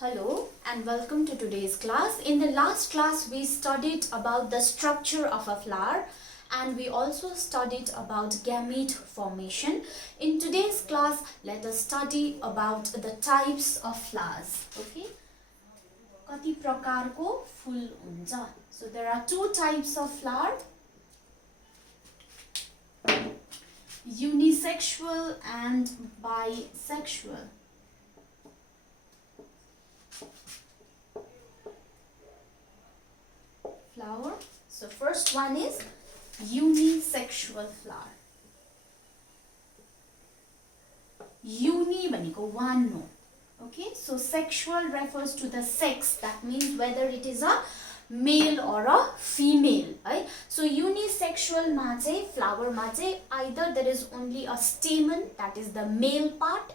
Hello and welcome to today's class. In the last class we studied about the structure of a flower and we also studied about gamete formation. In today's class let us study about the types of flowers. Okay? कति प्रकारको फूल हुन्छ. So there are two types of flower. Unisexual and bisexual. Flower. So first one is unisexual flower. Uni भनेको one हो. Okay, so sexual refers to the sex. That means whether it is a male or a female. Right? So unisexual मा चाहिँ flower मा चाहिँ either there is only a stamen, that is the male part,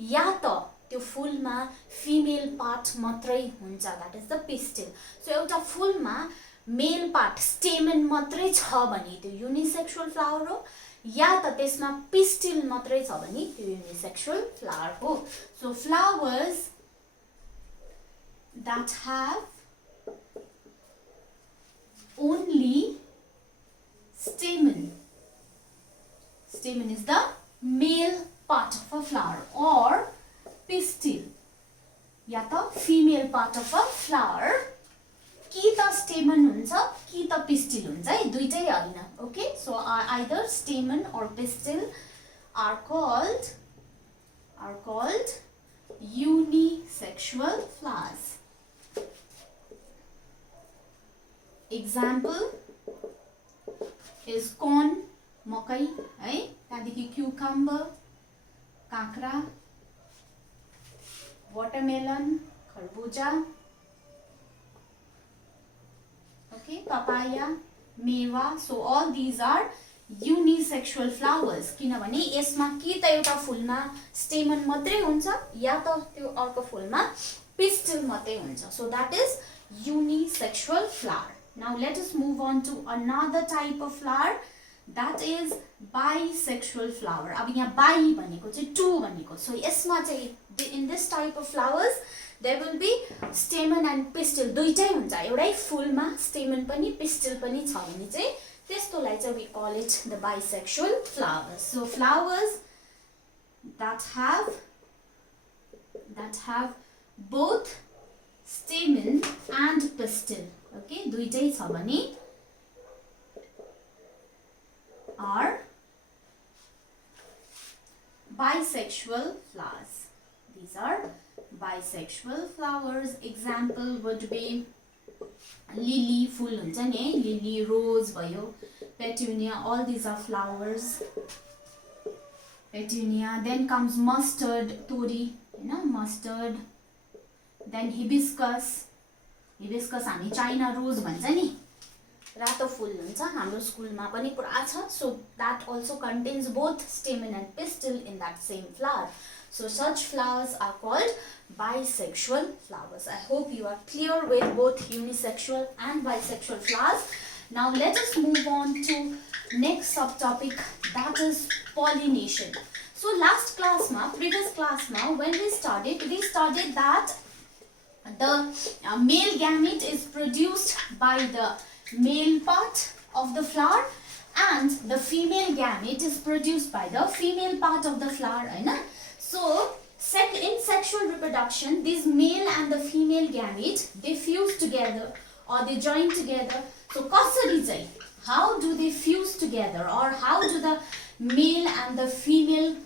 या त त्यो फूलमा female part मात्रै हुन्छ, that is the pistil. So एउटा फूलमा male part stamen मात्रै छ भने त्यो unisexual flower हो, या त त्यसमा pistil मात्रै छ भने त्यो unisexual flower हो. So flowers that have only stamen is the male part of a flower, or pistil या त female part of a flower. कि त stamen हुन्छ कि त pistil हुन्छ है, दुईटै हैन. Okay, so either stamen or pistil are called unisexual flowers. Example is corn, मकै है, त्यहाँदेखि cucumber, काँक्रा, watermelon, खरबुजा, okay, papaya, मेवा. So all these are unisexual flowers. किनभने यसमा कि त एउटा फूलमा stamen मात्रै हुन्छ या त त्यो अर्को फूलमा pistil मात्रै हुन्छ. So that is unisexual flower. Now let us move on to another type of flower, that is bisexual flower. अब यहाँ bi भनेको चाहिँ two भनेको. So यसमा चाहिँ in this type of flowers there will be stamen and pistil, दुईटै हुन्छ. एउटै फूलमा stamen पनि pistil पनि छ भने चाहिँ त्यस्तोलाई चाहिँ we call it the bisexual flowers. So flowers that have both stamen and pistil, okay, दुईटै छ भने are bisexual flowers. These are bisexual flowers. Example would be lily, फूल हुन्छ नि, lily, rose भयो, petunia, all these are flowers. Petunia, then comes mustard, tori, mustard, then hibiscus हामी China rose भन्छ नि, रातो फूल हुन्छ, हाम्रो स्कुलमा पनि पुरा छ. So that also contains both stamen and pistil in that same flower. So such flowers are called bisexual flowers. I hope you are clear with both unisexual and bisexual flowers. Now let us move on to next subtopic, that is pollination. So last class previous class when we studied that the male gamete is produced by the male part of the flower and the female gamete is produced by the female part of the flower, right? So in sexual reproduction, these male and the female gamete, they fuse together or they join together. So kasari chai, how do they fuse together, or how do the male and the female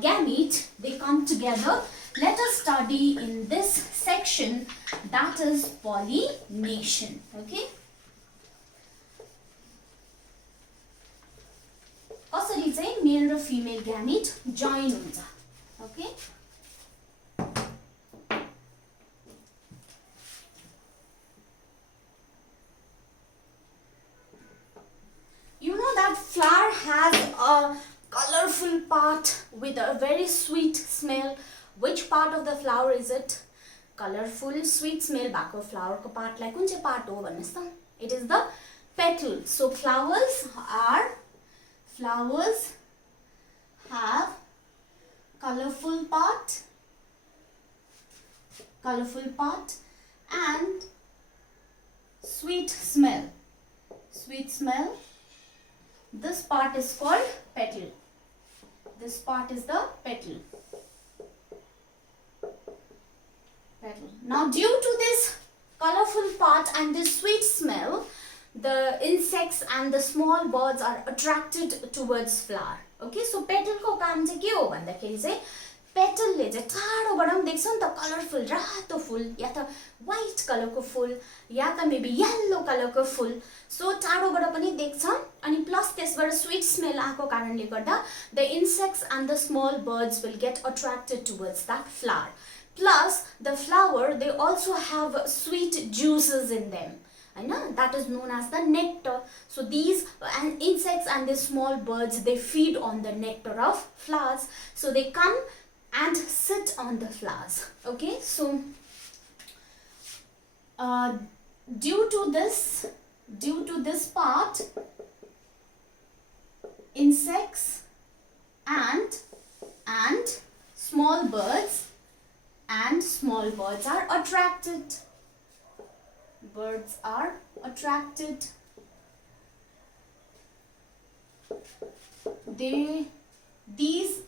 gamete they come together? Let us study in this section, that is pollination. Okay, कसरी चाहिँ male र female gamete join हुन्छ. Okay, you know that flower has a colorful part with a very sweet smell. Which part of the flower is it? Colorful, sweet smell भएको flower को part लाई कुन चाहिँ part हो भन्नुस् त? It is the petal. So flowers have colorful part colorful part, and sweet smell. Sweet smell. This part is called petal. This part is the petal. Petal. Now, due to this colorful part and this sweet smell, the insects and the small birds are attracted towards flower. Okay, so petal को काम चाहिँ के हो भन्दाखेरि चाहिँ petal ले चाहिँ टाढोबाट पनि देख्छ नि त कलरफुल रातो फुल या त व्हाइट कलरको फुल या त मेबी येलो कलरको फुल सो टाढोबाट पनि देख्छ अनि प्लस त्यसबाट स्वीट स्मेल आको कारणले गर्दा the insects and the small birds will get attracted towards that flower. Plus the flower, they also have sweet juices in them. I know that is known as the nectar. So these insects and the small birds, they feed on the nectar of flowers. So they come and sit on the flowers. Okay, so due to this part, insects and small birds are attracted. Birds are attracted. These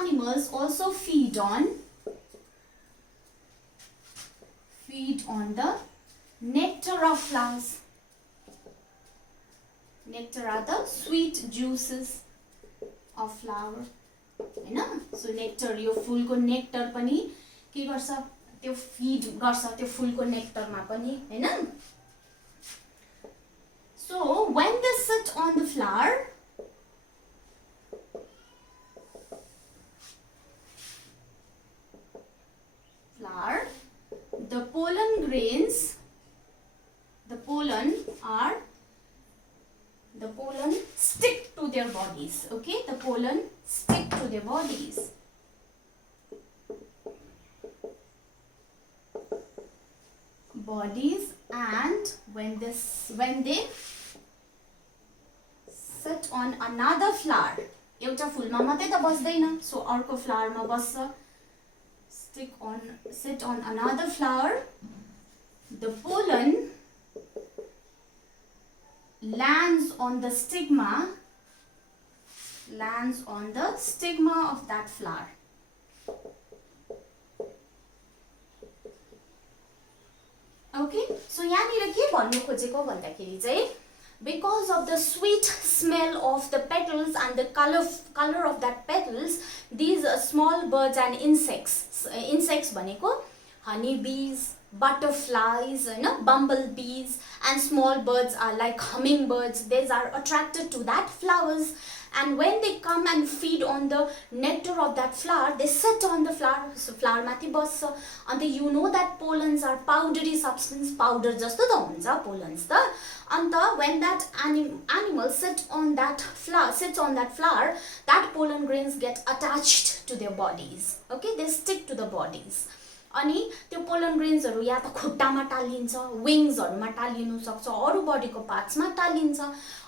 animals also feed on the nectar of flowers. Nectar are the sweet juices of flower. So nectar, यो फुलको nectar पनि के गर्छ त्यो feed गर्छ त्यो फुलको nectar मा पनि हैन. So when they sit on the flower, the pollen grains, the pollen stick to their bodies. Okay, the pollen stick to their bodies. And when they sit on another flower, एउटा फुलमा मात्रै त बस्दैन, so अर्को flower मा बस्छ. Sit on another flower, the pollen lands on the stigma of that flower. Okay, so यहाँनिर के भन्नु खोजेको भन्दाखेरि चाहिँ because of the sweet smell of the petals and the color of that petals, these small birds and insects भनेको honeybees, butterflies, bumblebees, and small birds are like hummingbirds. These are attracted to that flowers, and when they come and feed on the nectar of that flower, they sit on the flower. So flower माथि बस्छ. And you know that pollens are powdery substance, powder जस्तो त हुन्छ pollens त. And when that animal sits on that flower, that pollen grains get attached to their bodies. Okay, they stick to the bodies. अनि त्यो pollen ग्रेन्सहरु या त खुट्टामा टालिन्छ, विंग्सहरुमा टालिनु सक्छ, अरु बडीको पार्ट्समा टालिन्छ.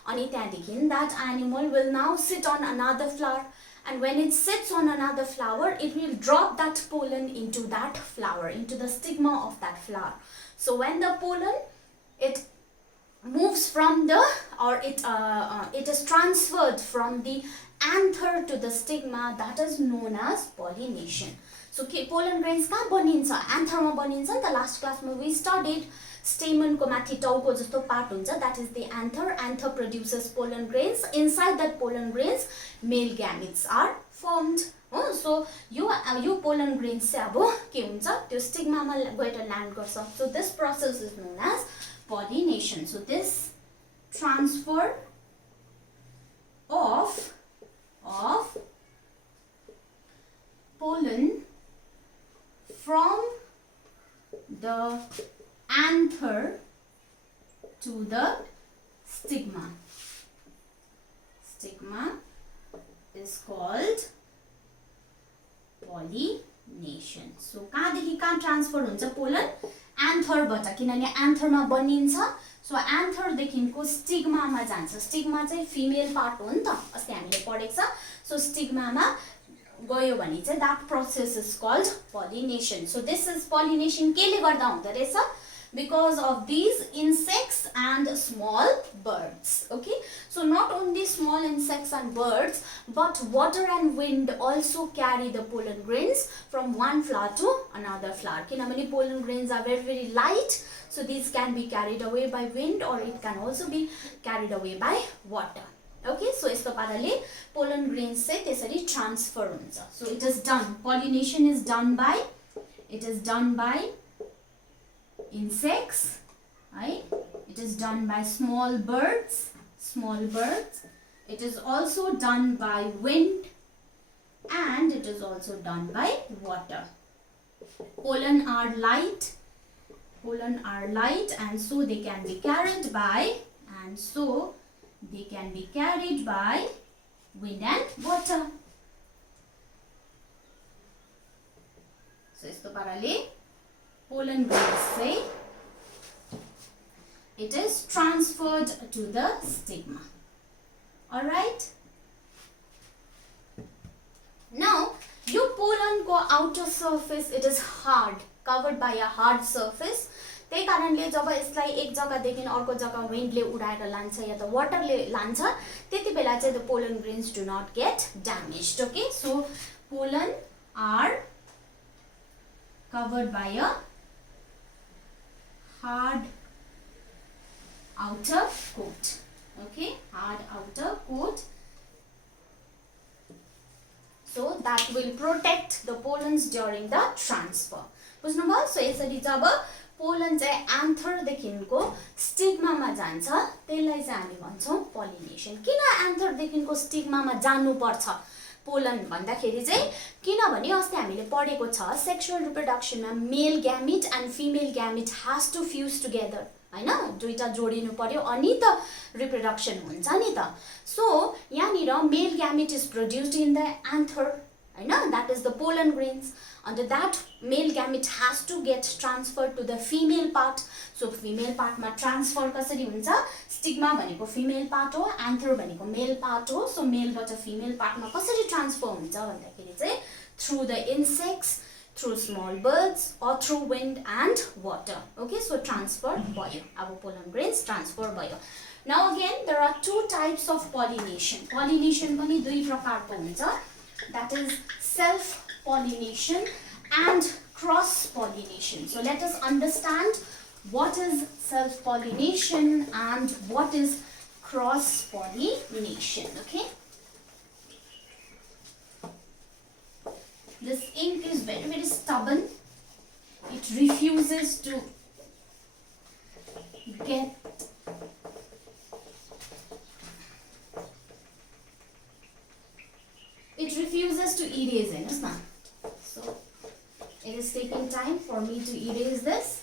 अनि त्यहाँदेखि that animal will now sit on another flower, and when it sits on another flower, it will drop that pollen into that flower, into the stigma of that flower. So when the pollen, it moves from the, or it is transferred from the anther to the stigma, that is known as pollination. So pollen grains कहाँ बनिन्छ? Anther मा बनिन्छ नि त. Last class मा we studied stamen को माथि टाउको जस्तो part हुन्छ, that is the anther. Anther produces pollen grains. Inside that pollen grains, male gametes are formed. So yo pollen grains चाहिँ अब के हुन्छ? त्यो stigma मा गएर land गर्छ. So this process is known as pollination. So this transfer of pollen from the anther to the stigma is called pollination. So कहाँदेखि कहाँ ट्रान्सफर हुन्छ पोलन? एन्थरबाट, किनभने एन्थरमा बनिन्छ. सो एन्थरदेखिको स्टिग्मामा जान्छ. स्टिग्मा चाहिँ फिमेल पार्ट हो नि त, अस्ति हामीले पढेको छ. सो स्टिग्मामा गयो भने चाहिँ that process is called pollination. So this is pollination केले गर्दा हुँदो रहेछ? Because of these insects and small birds. Okay, so not only small insects and birds, but water and wind also carry the pollen grains from one flower to another flower. किनभने pollen grains are very, very light, so these can be carried away by wind, or it can also be carried away by water. Okay, so यस्तो पाराले pollen grains चाहिँ त्यसरी transfer हुन्छ. So it is done. Pollination is done by, it is done by insects, right? It is done by small birds, It is also done by wind, and it is also done by water. Pollen are light, and so they can be carried by, wind and water. So यस्तो पाराले pollen grains say it is transferred to the stigma. Alright. Now, your pollen ko outer surface, it is hard, covered by a hard surface. त्यही कारणले जब यसलाई एक जग्गादेखि अर्को जग्गा विन्डले उडाएर लान्छ या त वाटरले लान्छ त्यति बेला चाहिँ the pollen grains do not get damaged. Okay, so pollen are covered by a hard outer coat. Okay, hard outer coat. So that will protect the pollens during the transfer. बुझ्नुभयो? So यसरी जब pollen चाहिँ anther देखिनको स्टिग्मामा जान्छ त्यसलाई चाहिँ हामी भन्छौं pollination. किन anther देखिनको स्टिग्मामा जानु पर्छ पोलन भन्दाखेरि चाहिँ किनभने अस्ति हामीले पढेको छ सेक्सुअल रिप्रोडक्सनमा male gamete and female gamete has to fuse together, हैन? दुईटा जोडिनु पर्यो अनि त रिप्रोडक्सन हुन्छ नि त. सो यहाँनिर male gamete is produced in the anther, हैन? That is the pollen grains. And that male gamete has to get transferred to the female part. So female part ma transfer कसरी हुन्छ? Stigma भनेको female part हो, anther भनेको male part हो. So male बाट female part मा कसरी transfer हुन्छ भन्दाखेरि चाहिँ through the insects, through small birds, or through wind and water. Okay, so transfer भयो. अब pollen grains transfer भयो. Now again there are two types of pollination. Pollination पनि दुई प्रकारको हुन्छ. That is self pollination and cross pollination. So let us understand what is self pollination and what is cross pollination. Okay, this ink is very, very stubborn. It refuses to get erase it. So it is taking time for me to erase this.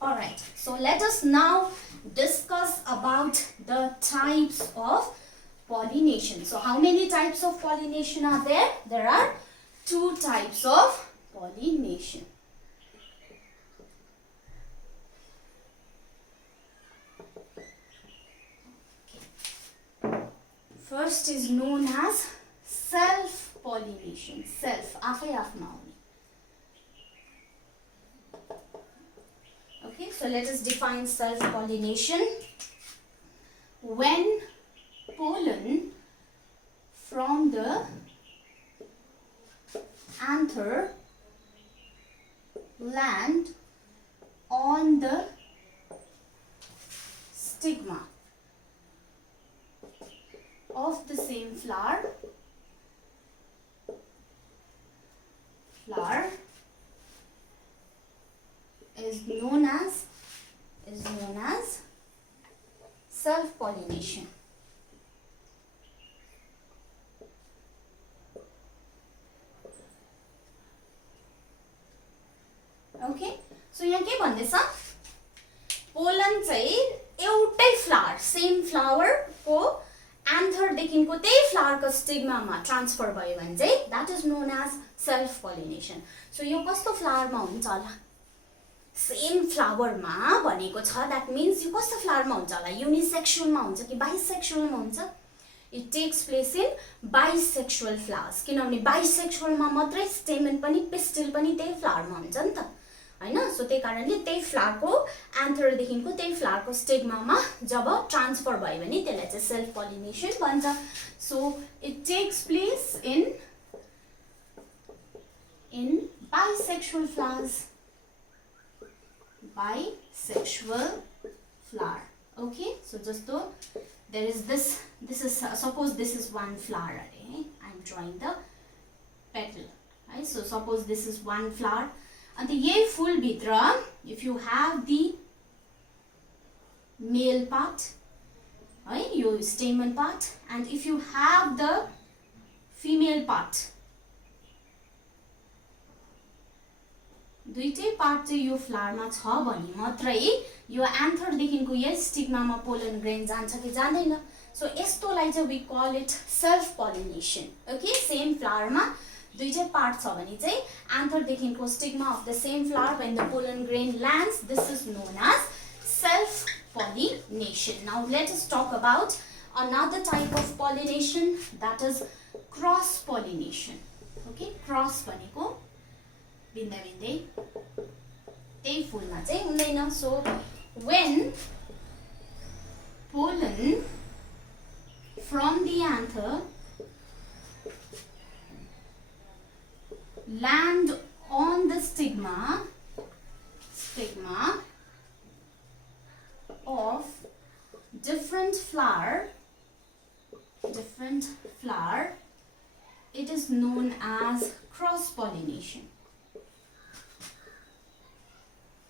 Alright, so let us now discuss about the types of pollination. So how many types of pollination are there? There are two types of pollination. First is known as self-pollination. Self, आफै आफ्ना हुने. Okay, so let us define self-pollination. When pollen from the anther land on the stigma of the same flower is known as self-pollination. Okay, so यहाँ के भन्दैछ? Pollen चाहिँ एउटै flower, same flower को anther देखिनको त्यही फ्लावर को stigma मा transfer भयो भने चाहिँ that is known as self pollination. So यो कस्तो फ्लावर मा हुन्छ होला? सेम फ्लावरमा भनेको छ द्याट मिन्स यो कस्तो फ्लावरमा हुन्छ होला युनिसेक्सुअलमा हुन्छ कि बाइसेक्सुअलमा हुन्छ it takes place in bisexual flowers किनभने बाइसेक्सुअलमा मात्रै स्टेमन पनि पिस्टिल पनि त्यही फ्लावरमा हुन्छ नि त हैन सो त्यही कारणले त्यही फ्लावरको एन्थरदेखिको त्यही फ्लावरको स्टिग्मामा जब ट्रान्सफर भयो भने त्यसलाई चाहिँ सेल्फ पोलिनेसन भन्छ so it takes place in bisexual flowers bisexual flower okay so just though there is this is suppose this is one flower I'm drawing the petal right so suppose this is one flower and the ye full bitra if you have the male part right your stamen part and if you have the female part दुईटै part चाहिँ यो फ्लावरमा छ भने मात्रै यो anther देखिको यस स्टिग्मामा पोलन ग्रेन जान्छ कि जाँदैन सो यस्तोलाई चाहिँ we call it self pollination okay same फ्लावरमा दुईटै पार्ट छ भने चाहिँ एन्थर देखिको stigma of the same flower when the pollen grain lands this is known as self pollination now let us talk about another type of pollination that is cross pollination okay cross भनेको बिन्दा बिन्दै त्यही फुलमा चाहिँ हुँदैन सो when pollen from the anther land on the stigma of different flower it is known as cross pollination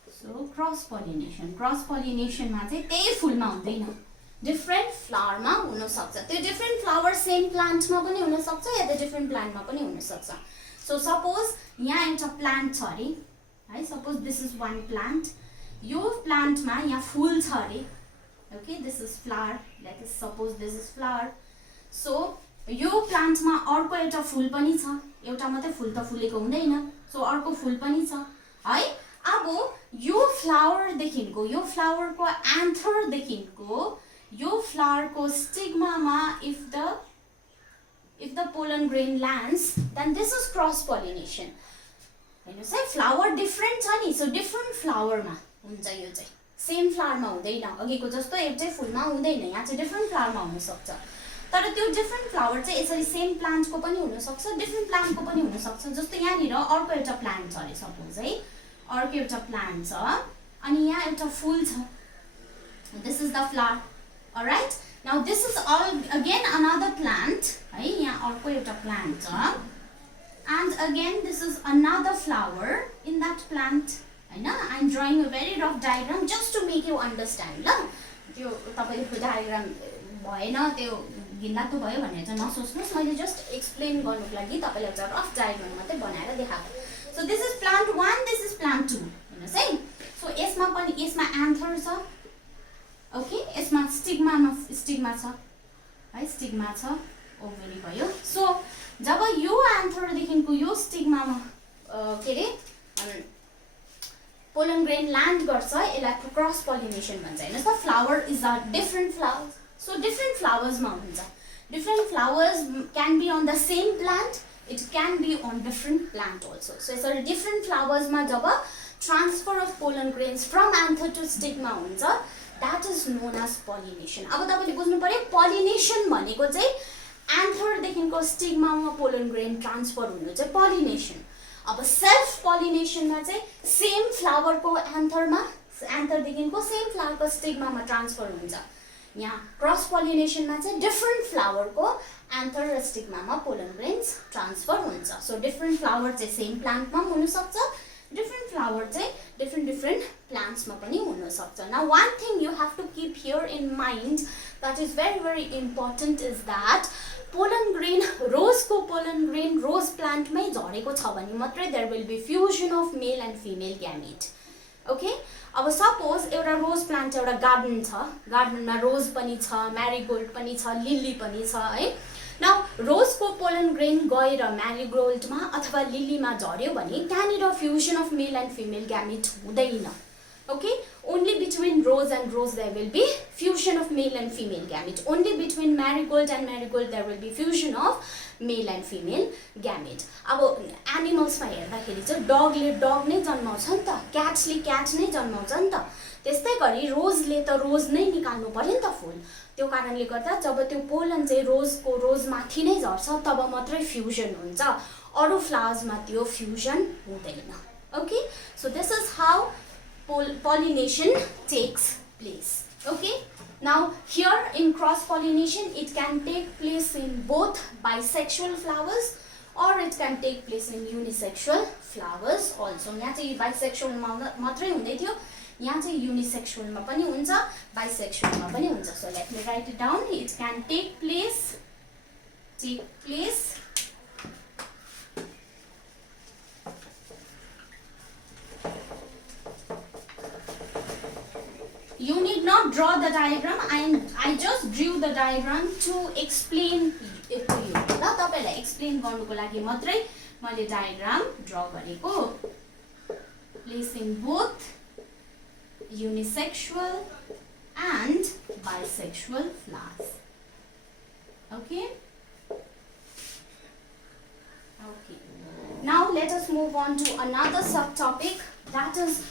so cross pollination मा चाहिँ त्यही फुलमा हुँदैन डिफरेंट फ्लावर मा हुन सक्छ त्यो डिफरेंट फ्लावर सेम प्लान्ट मा पनि हुन सक्छ या त डिफरेंट प्लान्ट मा पनि हुन सक्छ सो सपोज यहाँ एउटा प्लान्ट छ रे है suppose this is one plant yo plant मा यहाँ फूल छ रे okay this is flower let us suppose this is flower so yo plant मा अर्को एउटा फूल पनि छ एउटा मात्रै फूल त फुलेको हुँदैन सो अर्को फूल पनि छ है अब यो फ्लावर देखिनको यो फ्लावर को एन्थर देखिनको यो फ्लावर को स्टिग्मा मा if the pollen grain lands then this is cross pollination हेर्नुस् है फ्लावर डिफरेंट छ नि सो डिफरेंट फ्लावर मा हुन्छ यो चाहिँ सेम फ्लावर मा हुँदैन अघिको जस्तो एउटै फुलमा हुँदैन यहाँ चाहिँ डिफरेंट फ्लावर मा हुन सक्छ तर त्यो डिफरेंट फ्लावर चाहिँ यसरी सेम प्लान्ट को पनि हुन सक्छ डिफरेंट प्लान्ट को पनि हुन सक्छ जस्तो यहाँ निर अर्को एउटा प्लान्ट छ रे सपोज है अर्को एउटा प्लान्ट छ अनि यहाँ एउटा फूल छ this is the flower alright now this is all again another plant है यहाँ अर्को एउटा प्लान्ट छ and again this is another flower in that plant Hahn I am drawing a very rough diagram just to make you understand ल त्यो तपाईको diagram भएन त्यो गिल्लातो भयो भनेर चाहिँ नसोच्नुस् मैले जस्ट एक्सप्लेन गर्नुको लागि तपाईलाई एउटा रफ डायग्राम मात्रै बनाएर देखाएको so this is plant 1 this is plant 2 हेर्नुस् है so यसमा पनि यसमा एन्थर छ ओके यसमा स्टिग्मा छ है स्टिग्मा छ ओभरी भयो सो जब यो एन्थर देखिनको यो स्टिग्मामा के रे पोलन ग्रेन ल्यान्ड गर्छ यसलाई क्रस पोलिनेसन भन्छ हैन त flower is a different flower so different flowers मा हुन्छ different flowers can be on the same plant it can be on different plant also so यसरी डिफरेंट फ्लावर्स मा जब transfer of pollen grains from anther to stigma हुन्छ that is known as pollination अब तपाईले बुझ्नु पर्यो pollination भनेको चाहिँ एन्थर देखिनको स्टिग्मामा पोलन ग्रेन ट्रान्सफर हुनु चाहिँ पोलिनेसन अब सेल्फ पोलिनेसन मा चाहिँ सेम फ्लावर को एन्थर देखिनको सेम फ्लावर को स्टिग्मामा ट्रान्सफर हुन्छ यहाँ क्रस पोलिनेसन मा चाहिँ डिफरेंट फ्लावर को एन्थर र स्टिग्मामा पोलन ग्रेन्स ट्रान्सफर हुन्छ सो डिफरेंट फ्लावर चाहिँ सेम प्लान्टमा हुन सक्छ different flower चाहिँ different plants मा पनि हुन सक्छ now one thing you have to keep here in mind that is very important is that pollen grain rose को pollen grain rose plant मै झरेको छ भने मात्रै there will be fusion of male and female gamete okay अब suppose एउटा रोज plant एउटा garden छ गार्डनमा रोज पनि छ म्यारीगोल्ड पनि छ लिली पनि छ है नाउ रोजको पोलन ग्रेन गएर म्यारिगोल्डमा अथवा लिलीमा झर्यो भने त्यहाँनिर fusion of male and female gamete हुँदैन. Okay, only between rose and rose there will be fusion of male and female gamete. Only between marigold and marigold there will be fusion of male and female gamete. अब एनिमल्समा हेर्दाखेरि चाहिँ डगले डग नै जन्माउँछ नि त, क्याट्सले CAT नै जन्माउँछ नि त. त्यस्तै गरी रोजले त रोज नै निकाल्नु पर्यो नि त फुल. त्यो कारणले गर्दा जब त्यो पोलन चाहिँ रोज माथि नै झर्छ तब मात्रै फ्युजन हुन्छ. अरू फ्लावर्समा त्यो फ्युजन हुँदैन. Okay, so this is how pollination takes place. Okay, now here in cross pollination it can take place in both bisexual flowers or it can take place in unisexual flowers also. यहाँ चाहिँ bisexual मात्रै हुँदै थियो, यहाँ चाहिँ unisexual मा पनि हुन्छ, bisexual मा पनि हुन्छ. So let me write it down. It can take place You need not draw the diagram. I just drew the diagram to explain it to you. ल तपाईलाई explain गर्नुको लागि मात्रै मैले diagram draw गरेको. Placing both unisexual and bisexual flowers. Okay? Okay. Now let us move on to another subtopic, that is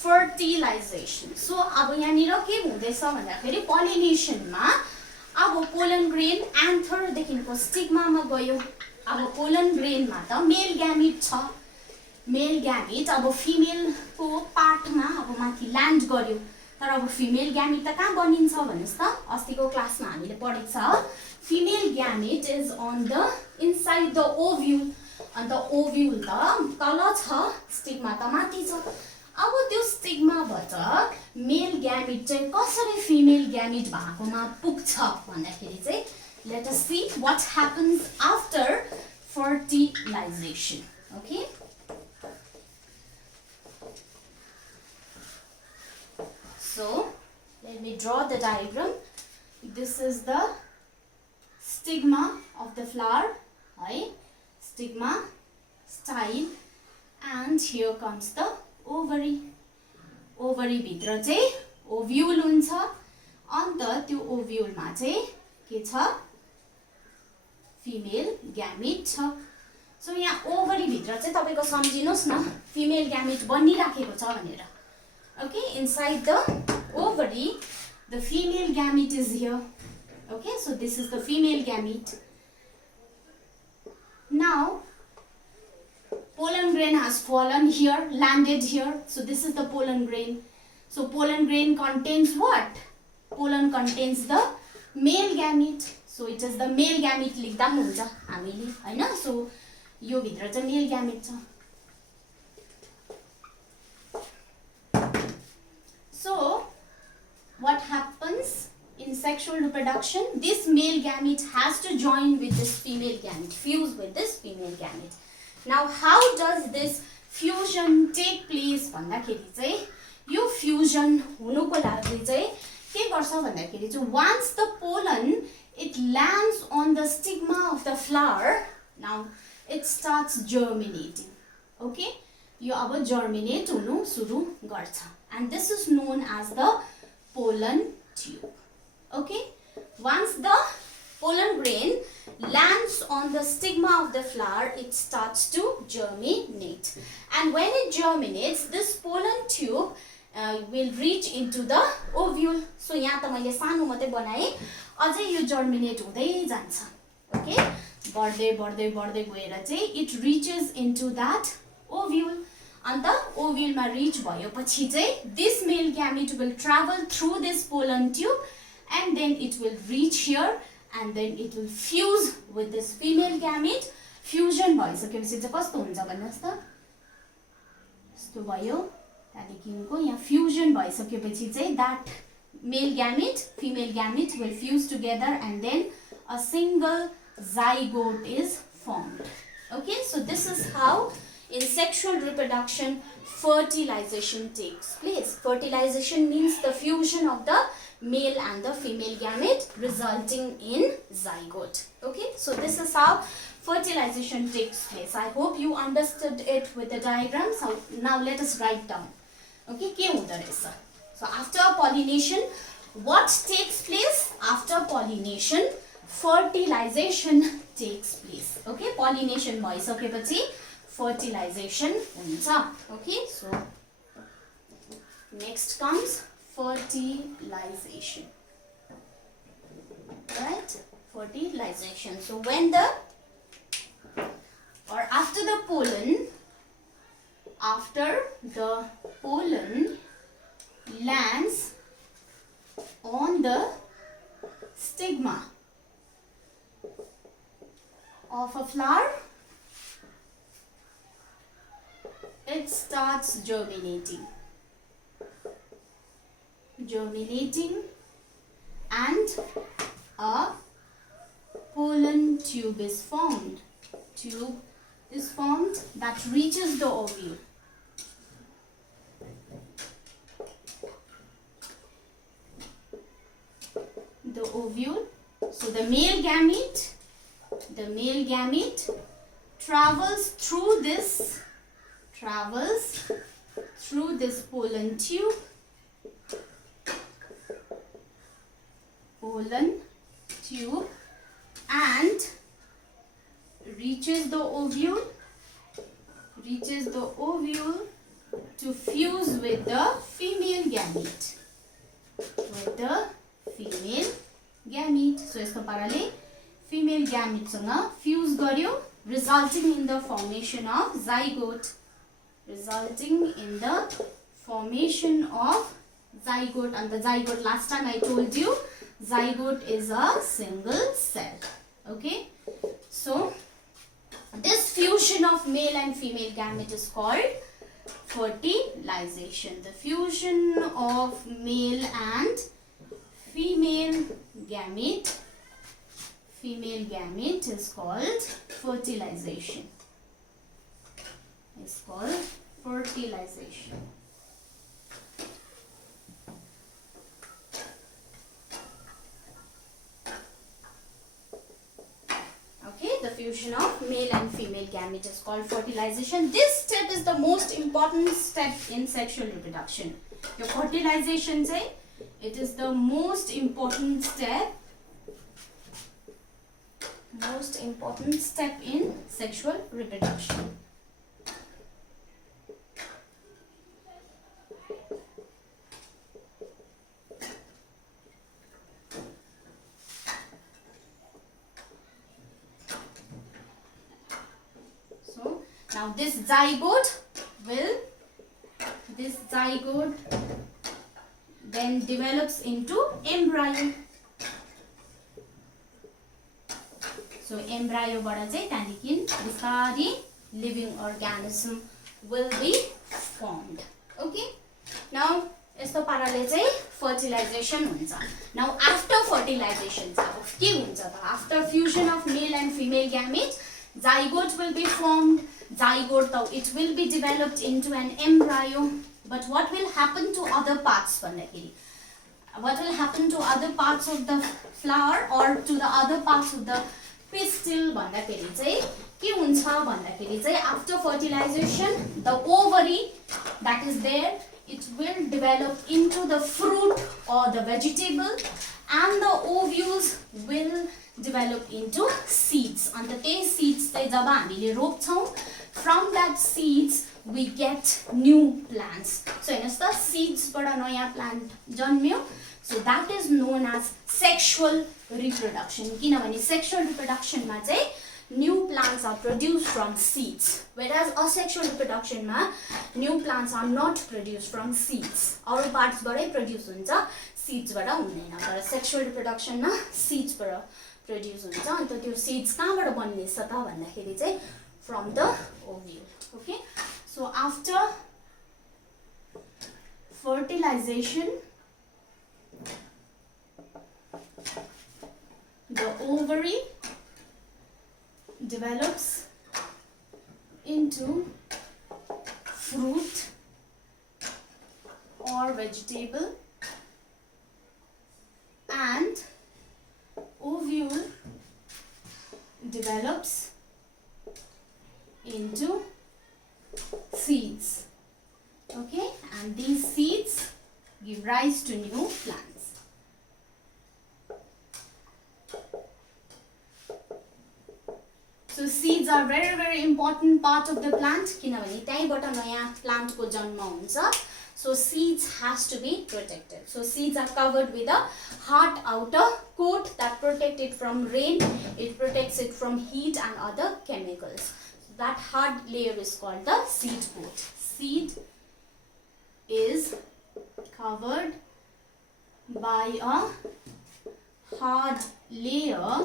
fertilization. So अब यहाँनिर के हुँदैछ भन्दाखेरि पोलिनेसनमा अब पोलन ग्रेन एन्थर देखिको स्टिग्मामा गयो. अब पोलन ग्रेनमा त मेल ग्यामेट छ. मेल ग्यामेट अब फिमेलको पार्टमा अब माथि ल्यान्ड गर्यो. तर अब फिमेल ग्यामेट त कहाँ बनिन्छ भन्नुस् त? अस्तिको क्लासमा हामीले पढेको छ. Female gamete is on the inside the ovule. अन्त ओभ्युल त तल छ, स्टिग्मा त माथि छ. अब त्यो स्टिग्माबाट मेल ग्यामेट चाहिँ कसरी फिमेल ग्यामेट भएकोमा पुग्छ भन्दाखेरि चाहिँ let us see what happens after fertilisation. Okay, so let me draw the diagram. This is the stigma of the flower, है, stigma style, and here comes the ovary. Ovary भित्र चाहिँ ओभ्युल हुन्छ. अन्त त्यो ओभ्युलमा चाहिँ के छ? फिमेल ग्यामेट छ. सो यहाँ ओभरी भित्र चाहिँ तपाईको सम्झिनुस् न फिमेल ग्यामेट बनिराखेको छ भनेर. Okay, inside the ovary the female gamete is here. Okay, so this is the female gamete. Now pollen grain has fallen here, landed here. So this is the pollen grain. So pollen grain contains what? Pollen contains the male gamete. So it is the male gamete लेख्दा पनि हुन्छ हामीले, हैन? So यो भित्र चाहिँ male gamete छ. So what happens in sexual reproduction? This male gamete has to join with this female gamete, fuse with this female gamete. Now how does this fusion take place भन्दाखेरि चाहिँ यो fusion हुनुको लागि चाहिँ के गर्छ भन्दाखेरि चाहिँ once the pollen it lands on the stigma of the flower, now it starts germinating. Okay, यो अब germinate हुनु सुरु गर्छ, and this is known as the pollen tube. Okay, once the pollen grain lands on the stigma of the flower, it starts to germinate, and when it germinates, this pollen tube will reach into the ovule. So यहाँ त मैले सानो मात्रै बनाए, अझै यो germinate हुँदै जान्छ. Okay, बढ्दै बढ्दै बढ्दै गएर चाहिँ it reaches into that ovule. अन्त ovule मा reach भएपछि चाहिँ this male gamete will travel through this pollen tube and then it will reach here and then it will fuse with this female gamete. Fusion भइसकेपछि चाहिँ कस्तो हुन्छ भन्नुस् त? यस्तो भयो. त्यहाँदेखिको यहाँ fusion भइसकेपछि चाहिँ that male gamete, female gamete will fuse together and then a single zygote is formed. Okay, so this is how in sexual reproduction fertilization takes place. Fertilization means the fusion of the male and the female gamete, resulting in zygote. Okay, so this is how fertilization takes place. I hope you understood it with the diagram. So now let us write down. Okay, so after pollination, what takes place? After pollination, fertilization takes place. Okay, pollination bhaisकेपछि fertilization हुन्छ. Okay, so next comes fertilization. Right, fertilization. So when the or after the pollen lands on the stigma of a flower, it starts germinating, and a pollen tube is formed. That reaches the ovule. So the male gamete travels through this pollen tube, and reaches the ovule to fuse with the female gamete. So यसको पाराले female gamete सँग fuse गर्यो, resulting in the formation of zygote. And the zygote, last time I told you, zygote is a single cell. Okay, so this fusion of male and female gamete is called fertilization. The fusion of male and female gamete is called fertilization. The fusion of male and female gamete is called fertilization. This step is the most important step in sexual reproduction. Your fertilization, it is the most important step in sexual reproduction. Now this zygote then develops into embryo. So embryo बाट चाहिँ त्यहाँदेखि बिस्तारै living organism will be formed. Okay, now यस्तो पाराले चाहिँ fertilization हुन्छ. Now after fertilization अब के हुन्छ त? After fusion of male and female gamete, zygote will be formed. It will be developed into an embryo. But what will happen to other parts? What will happen to other parts of the flower or to the other parts of the pistil? After fertilization, the ovary that is there, it will develop into the fruit or the vegetable, and the ovules will develop into seeds. And the seeds from that seeds we get new plants. So the seeds बाट नयाँ plant जन्मियो. So that is known as sexual reproduction. किनभने sexual reproduction मा चाहिँ new plants are produced from seeds, whereas asexual reproduction मा new plants are not produced from seeds. अरु parts बाटै produce हुन्छ, seeds बाट हुँदैन. तर sexual reproduction मा seeds बाट produce हुन्छ. अन्त त्यो seeds कहाँबाट बन्नेछ त भन्दाखेरि चाहिँ from the ovule. Okay, so after fertilization, the ovary develops into fruit or vegetable, develops into seeds. Okay, and these seeds give rise to new plants. So seeds are very important part of the plant किनभने त्यहीबाट नयाँ plant को जन्म हुन्छ. So seeds has to be protected. So seeds are covered with a hard outer coat that protects it from rain. It protects it from heat and other chemicals. So that hard layer is called the seed coat. Seed is covered by a hard layer,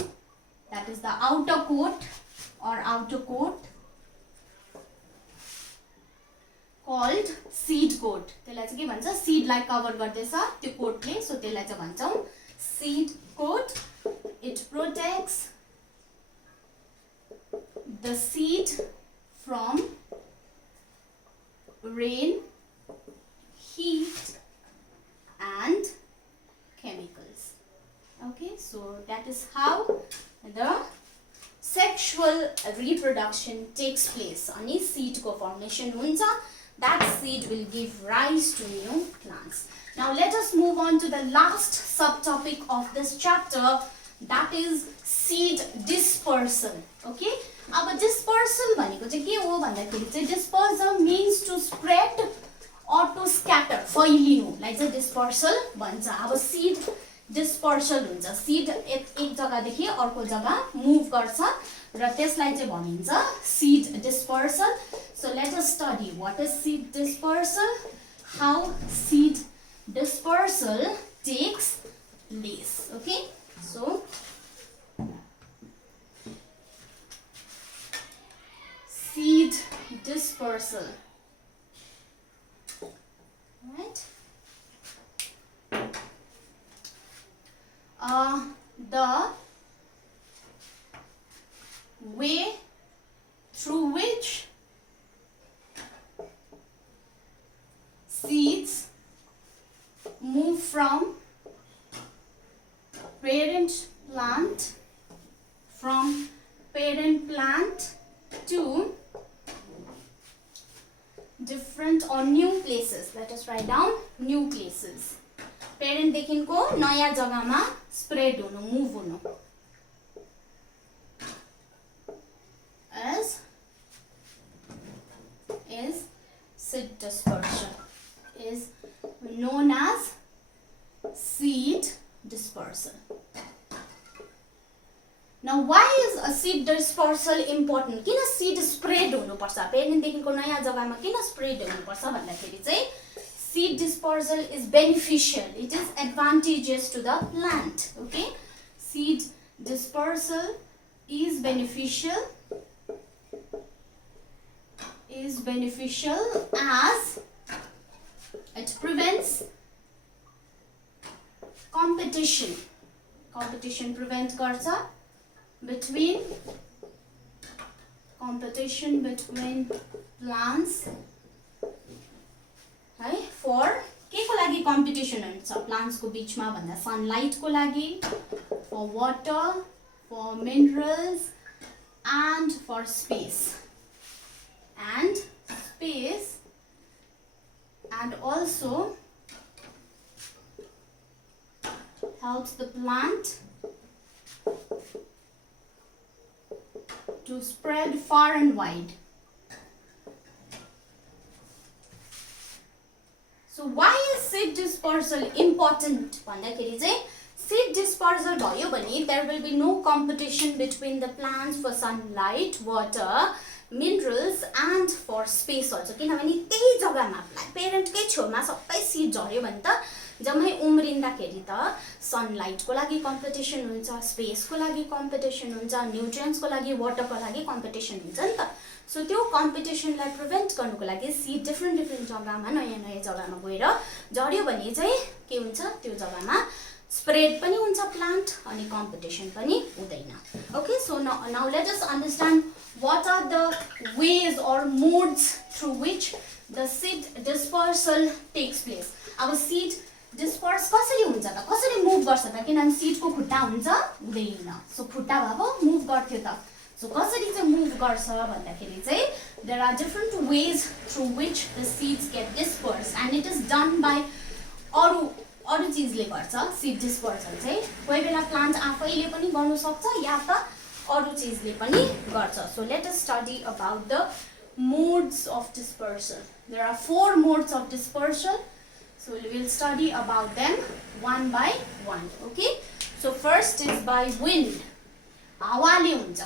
that is the outer coat or outer coat called seed coat. त्यसलाई चाहिँ के भन्छ, seed लाई cover गर्दैछ त्यो coat ले, so त्यसलाई चाहिँ भन्छौं seed coat. It protects the seed from rain, heat and chemicals. Okay, so that is how the sexual reproduction takes place. Ani seed ko formation huncha, that seed will give rise to new plants. Now let us move on to the last subtopic of this chapter, that is seed dispersal. Okay, अब dispersal भनेको चाहिँ के हो भन्दाखेरि चाहिँ dispersal means to spread or to scatter, फैलिनुलाई चाहिँ dispersal भन्छ. अब seed dispersal हुन्छ, seed एक जग्गादेखि अर्को जग्गा move गर्छ र त्यसलाई चाहिँ भनिन्छ seed dispersal. So let us study what is seed dispersal, how seed dispersal takes place. Okay, so seed dispersal. Right. The way through which seeds move from parent plant to different or new places. Let us write down new places. Parent देखिनको नयाँ जग्गामा spread हुनु, move हुनु is seed dispersal, is known as seed dispersal. Now why is a seed dispersal important? किन seed spread हुनुपर्छ, parent देखिनको नयाँ जग्गामा किन spread हुनुपर्छ भन्दाखेरि चाहिँ seed dispersal is beneficial, it is advantageous to the plant. Okay, seed dispersal is beneficial as it prevents competition prevent गर्छ between plants. है, for के को लागि competition हुन्छ plants को बीचमा भन्दा sunlight को लागि, for water, for minerals and for space and also helps the plant to spread far and wide. So why is seed dispersal important भन्दाखेरि चाहिँ seed dispersal भयो भने there will be no competition between the plants for sunlight, water, minerals and for space also. किनभने त्यही जग्गामा parent कै छेउमा सबै seed झर्यो भने त जम्मै उम्रिँदाखेरि त sunlight को लागि competition हुन्छ, space को लागि competition हुन्छ, nutrients को लागि, water को लागि competition हुन्छ नि त. So त्यो competition लाई prevent गर्नको लागि seed different जग्गामा नयाँ जग्गामा गएर झर्यो भने चाहिँ के हुन्छ, त्यो जग्गामा spread पनि हुन्छ plant अनि competition पनि हुँदैन. Okay, so now let us understand what are the ways or modes through which the seed dispersal takes place. अब seed disperse कसरी हुन्छ त, कसरी move गर्छ त, किनभने seed को खुट्टा हुन्छ हुँदैन. So खुट्टा भए move गर्थ्यो त. सो कसरी चाहिँ मुभ गर्छ भन्दाखेरि चाहिँ there are different ways through which the seeds get disperse and it is done by अरू चीजले गर्छ सीड डिस्पर्सल चाहिँ कोही बेला प्लान्ट आफैले पनि गर्न सक्छ या त अरू चीजले पनि गर्छ so let us study about the modes of dispersal. There are 4 modes of dispersal. So we will study about them one by one. Okay. So first is by wind. हावाले हुन्छ.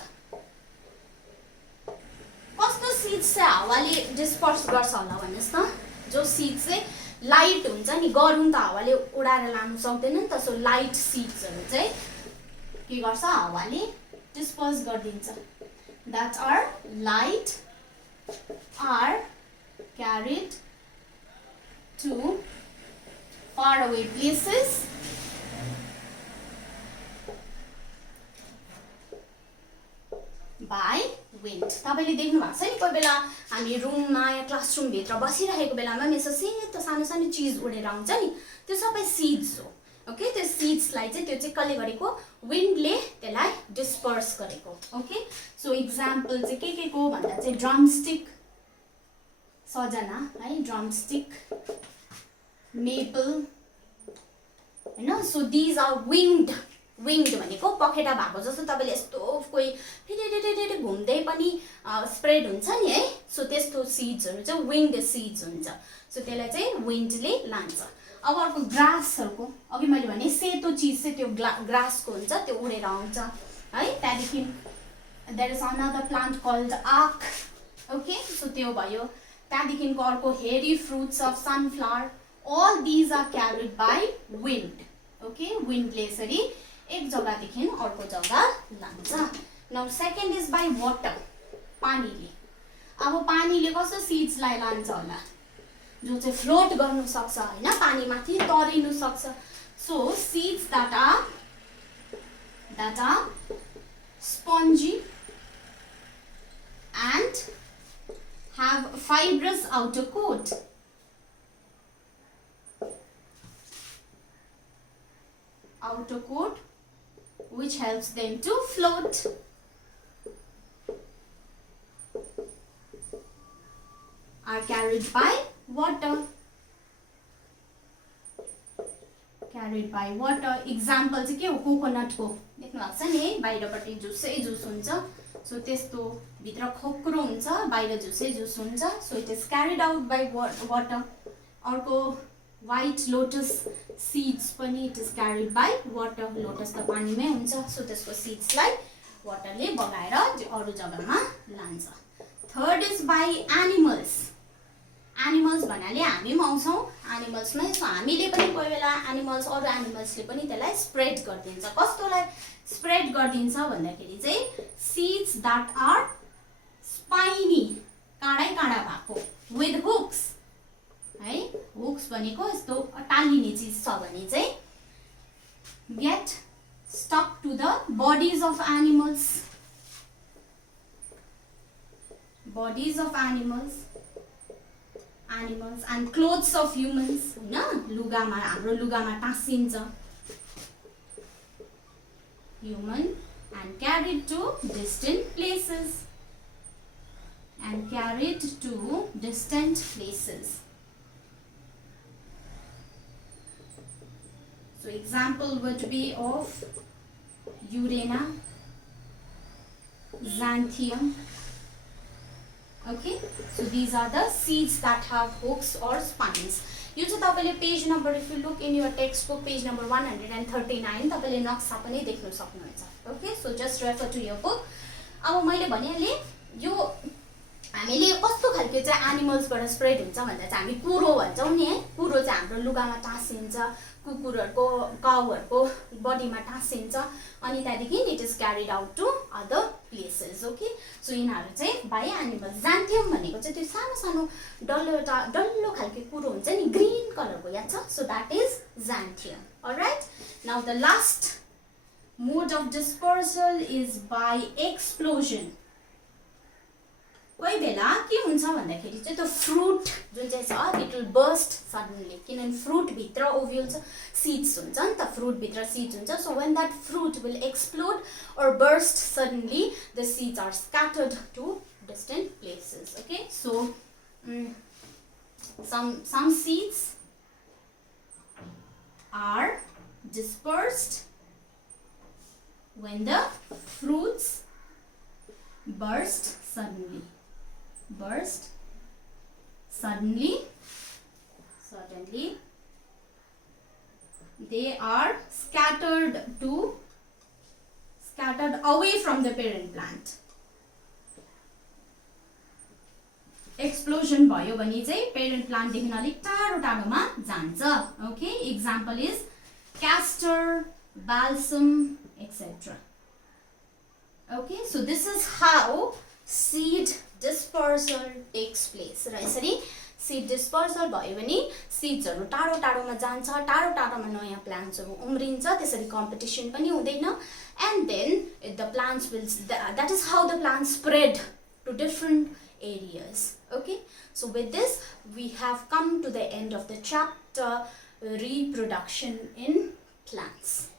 कस्तो सीड्स चाहिँ हावाले डिस्पर्स गर्छ होला भन्नुस् त. जो seeds चाहिँ light हुन्छ नि गरुङ त हावाले उडाएर लानु सक्दैन नि त. सो लाइट सीड्सहरु चाहिँ के गर्छ हावाले डिस्पर्स गरिदिन्छ. That are light are carried to faraway places by wind. तपाईले देख्नु भएको छ नि कोही बेला हामी रुममा या क्लासरुम भित्र बसिरहेको बेलामा यसो सेतो सानो सानो चीज उडेर आउँछ नि त्यो सबै सीड्स हो. ओके त्यो सीड्सलाई चाहिँ त्यो चाहिँ कसले गरेको विन्डले त्यसलाई डिस्पर्स गरेको. ओके सो एक्जाम्पल चाहिँ के को भन्दा चाहिँ ड्रमस्टिक सजना है ड्रमस्टिक मेपल हैन. सो दिज आर विङ्ड भनेको पखेटा भएको जस्तो तपाईले यस्तो कोही फेरि घुम्दै पनि स्प्रेड हुन्छ नि है. सो त्यस्तो सीड्सहरु चाहिँ विङ्ड सीड्स हुन्छ. सो त्यसलाई चाहिँ विन्डले लान्छ. अब अर्को ग्रासहरुको अघि मैले भने सेतो चीज चाहिँ त्यो ग्रासको हुन्छ त्यो उडेर आउँछ है. त्यहाँदेखि there is another plant called aak. Okay so त्यो भयो. त्यहाँदेखिको अर्को hairy fruits of sunflower. All these are carried by wind. Okay विन्डले यसरी एक जग्गादेखि अर्को जग्गा लान्छ. Now second is by water. पानीले. अब पानीले कस्तो सीड्सलाई लान्छ होला जो चाहिँ फ्लोट गर्नु सक्छ हैन पानीमाथि तरिनु सक्छ. सो seeds that are spongy and have fibrous outer coat. Which helps them to float. Are carried by water. Example चाहिँ के हो कोकोनट को देख्नु भएको छ नि बाहिरपट्टि जुसै जुस हुन्छ. सो त्यस्तो भित्र खोक्रो हुन्छ बाहिर जुसै जुस हुन्छ. So it is carried out by water. अर्को व्हाइट लोटस सीड्स पनि it is carried by water. Lotus त पानीमै हुन्छ. सो त्यसको सीड्सलाई वाटरले बगाएर अरू जग्गामा लान्छ. Third is by animals. Animals भन्नाले हामी पनि आउँछौँ एनिमल्समै. सो हामीले पनि कोही बेला एनिमल्स अरू एनिमल्सले पनि त्यसलाई स्प्रेड गरिदिन्छ. कस्तोलाई स्प्रेड गरिदिन्छ भन्दाखेरि चाहिँ सीड्स that are spiny काँडा भएको with hooks है. हुक्स भनेको यस्तो टालिने चीज छ भने चाहिँ get stuck to the bodies of animals and clothes of humans हैन लुगामा हाम्रो लुगामा टाँसिन्छ human and carried to distant places. So example would be of Urena, Xanthium. Okay, so these are the seeds that have hooks or spines. यो चाहिँ तपाईले page number if you look in your text book page number 139 तपाईले नक्सा पनि देख्न सक्नुहुन्छ. Okay so just refer to your book. अब मैले भनिहालेँ यो हामीले कस्तो खालको चाहिँ एनिमल्सबाट स्प्रेड हुन्छ भन्दा चाहिँ हामी कुरो भन्छौँ नि है. कुरो चाहिँ हाम्रो लुगामा टाँसिन्छ कुकुरहरुको काउहरुको बडीमा टाँसिन्छ अनि त्यहाँदेखि it is carried out to other places. Okay so यिनीहरू चाहिँ बाइ एनिमल्स. जान्थियम भनेको चाहिँ त्यो सानो सानो डल्लो खालको कुरो हुन्छ नि ग्रीन कलरको याद छ. So that is xanthium. Alright now the last mode of dispersal is by explosion. कोही बेला के हुन्छ भन्दाखेरि चाहिँ त्यो फ्रुट जुन चाहिँ छ इट विल बर्स्ट सडनली किनभने फ्रुटभित्र ओभ्युल्स सिड्स हुन्छ नि त फ्रुटभित्र सिड्स हुन्छ so when that fruit will explode or burst suddenly the seeds are scattered to distant places. Okay, so some seeds are dispersed when the fruits burst suddenly they are scattered away from the parent plant. Explosion भयो भने चाहिँ parent plant देखि अलिक टाढोमा जान्छ. Okay, example is castor, balsam, etc. Okay, so this is how seed dispersal takes place. र यसरी seed dispersal भयो भने seedsहरु टाढोमा जान्छ, टाढोमा नयाँ प्लान्ट्सहरु उम्रिन्छ, त्यसरी competition पनि हुँदैन. And then the plants will, that is how the plants spread to different areas. Okay, so with this we have come to the end of the chapter reproduction in plants.